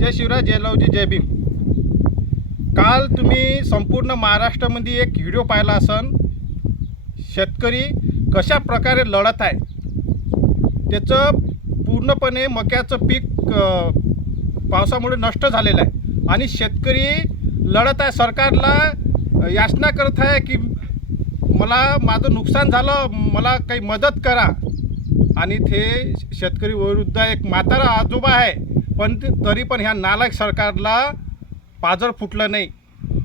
जय शिवराज जय लवजी जय भीम. काल तुम्ही संपूर्ण महाराष्ट्रामध्ये एक व्हिडिओ पाहिला असन शेतकरी कशा प्रकारे लढत आहे त्याचं पूर्णपणे मक्याचं पीक पावसामुळे नष्ट झालेलं आहे. आणि शेतकरी लढत आहे सरकारला याचना करत आहे की मला माझं नुकसान झालं मला काही मदत करा. आणि ते शेतकरी विरुद्ध एक म्हातारा आजोबा आहे पण तरी पण ह्या नालायक सरकारला पाजर फुटलं नाही.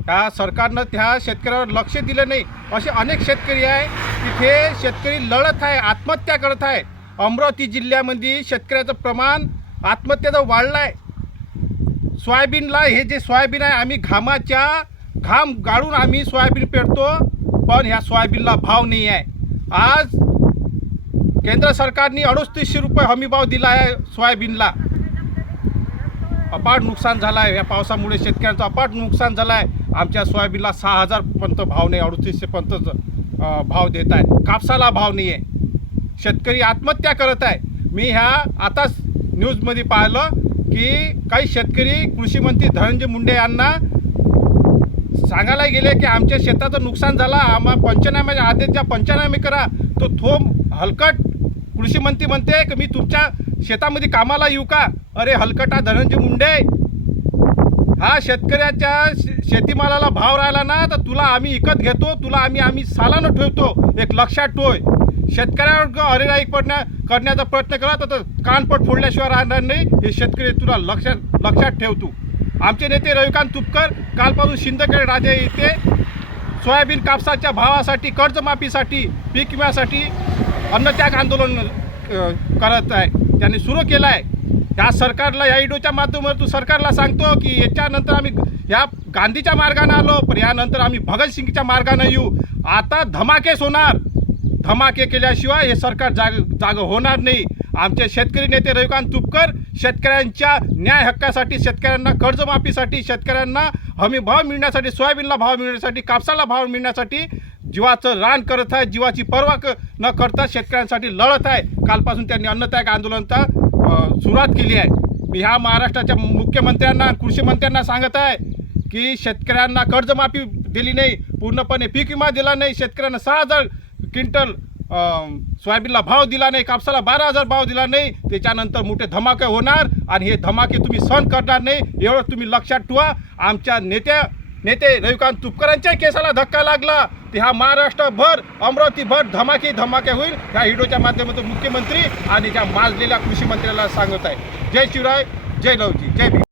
त्या सरकारनं त्या शेतकऱ्यावर लक्ष दिलं नाही. असे अनेक शेतकरी आहे. तिथे शेतकरी लढत आहे आत्महत्या करत आहे. अमरावती जिल्ह्यामध्ये शेतकऱ्याचं प्रमाण आत्महत्येचं वाढलं आहे. सोयाबीनला हे जे सोयाबीन आहे आम्ही घामाच्या घाम गाळून आम्ही सोयाबीन पेरतो पण ह्या सोयाबीनला भाव नाही आहे. आज केंद्र सरकारने अडोतीसशे रुपये हमीभाव दिला आहे सोयाबीनला. अपाट नुकसान झालं आहे या पावसामुळे शेतकऱ्यांचं अपाट नुकसान झालं आहे आमच्या सोयाबीनला सहा हजारपर्यंत भाव नाही अडतीसशेपर्यंत भाव देत आहे कापसाला भाव नाही आहे शेतकरी आत्महत्या करत आहे. मी ह्या आताच न्यूजमध्ये पाहिलं की काही शेतकरी कृषीमंत्री धनंजय मुंडे यांना सांगायला गेले की आमच्या शेताचं नुकसान झालं आम्हा पंचनाम्याच्या आदेशच्या पंचनामे करा. तो थोम हलकट कृषीमंत्री म्हणते की मी तुमच्या शेतामध्ये कामाला येऊ का? अरे हलकटा धनंजय मुंडे. हा शेतकऱ्याच्या शे- शेतीमालाला भाव राहिला ना तर तुला आम्ही विकत घेतो तुला आम्ही आम्ही सालानं ठेवतो. एक लक्षात ठेव. शेतकऱ्यावर अरेराई पडण्या करण्याचा प्रयत्न करा तर कानपट फोडल्याशिवाय राहणार नाही. हे शेतकरी तुला लक्षात लक्षात ठेव तू. आमचे नेते रविकांत तुपकर कालपासून शिंदखेड राजे येथे सोयाबीन कापसाच्या भावासाठी कर्जमाफीसाठी पीक विम्यासाठी अन्नत्याग आंदोलन करत आहे. त्यांनी सुरू केलं आहे या सरकारला या इडोच्या माध्यमातून सरकारला सांगतो की याच्यानंतर आम्ही या गांधीच्या मार्गाने आलो पण यानंतर आम्ही भगतसिंगच्या मार्गाने येऊ. आता धमाकेच होणार. धमाके केल्याशिवाय हे सरकार जाग जाग होणार नाही. आमचे शेतकरी नेते रविकांत तुपकर शेतकऱ्यांच्या न्याय हक्कासाठी शेतकऱ्यांना कर्जमाफीसाठी शेतकऱ्यांना हमी भाव मिळण्यासाठी सोयाबीनला भाव मिळण्यासाठी कापसाला भाव मिळण्यासाठी जीवाचं रान करत आहे जीवाची पर्वा क न करता शेतकऱ्यांसाठी लढत आहे. कालपासून त्यांनी अन्नत्याग आंदोलनचा सुरुवात केली आहे. मी ह्या महाराष्ट्राच्या मुख्यमंत्र्यांना कृषी मंत्र्यांना सांगत आहे की शेतकऱ्यांना कर्जमाफी दिली नाही पूर्णपणे पीक विमा दिला नाही शेतकऱ्यांना सहा हजार क्विंटल सोयाबीनला भाव दिला नाही कापसाला बारा हजार भाव दिला नाही. त्याच्यानंतर मोठे धमाके होणार आणि हे धमाके तुम्ही सहन करणार नाही. एवढं तुम्ही लक्षात ठेवा. आमच्या नेत्या नेते रविकांत तुपकरांच्या केसाला धक्का लागला. ते हा महाराष्ट्रभर अमरावतीभर धमाके धमाके होईल. ह्या व्हिडिओच्या माध्यमातून मुख्यमंत्री आणि त्या माजलेल्या कृषी मंत्र्याला सांगत आहे जय शिवराय जय लवजी जय भीम.